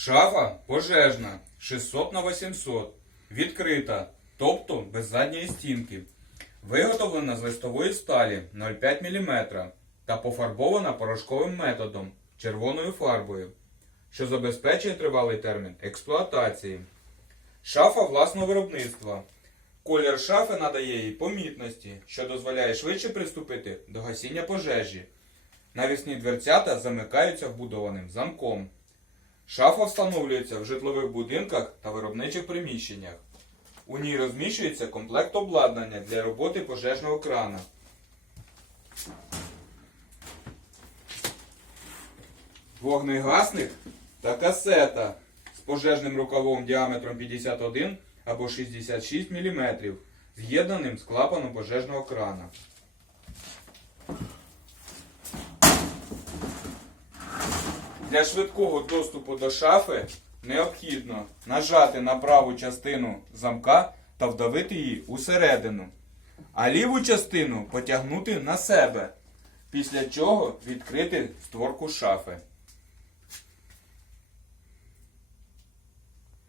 Шафа пожежна 600 на 800. Відкрита, тобто без задньої стінки. Виготовлена з листової сталі 0,5 мм та пофарбована порошковим методом червоною фарбою, що забезпечує тривалий термін експлуатації. Шафа власного виробництва. Колір шафи надає їй помітності, що дозволяє швидше приступити до гасіння пожежі. Навісні дверцята замикаються вбудованим замком. Шафа встановлюється в житлових будинках та виробничих приміщеннях. У ній розміщується комплект обладнання для роботи пожежного крана. Вогнегасник та касета з пожежним рукавом діаметром 51 або 66 мм, з'єднаним з клапаном пожежного крана. Для швидкого доступу до шафи необхідно нажати на праву частину замка та вдавити її усередину, а ліву частину потягнути на себе, після чого відкрити створку шафи.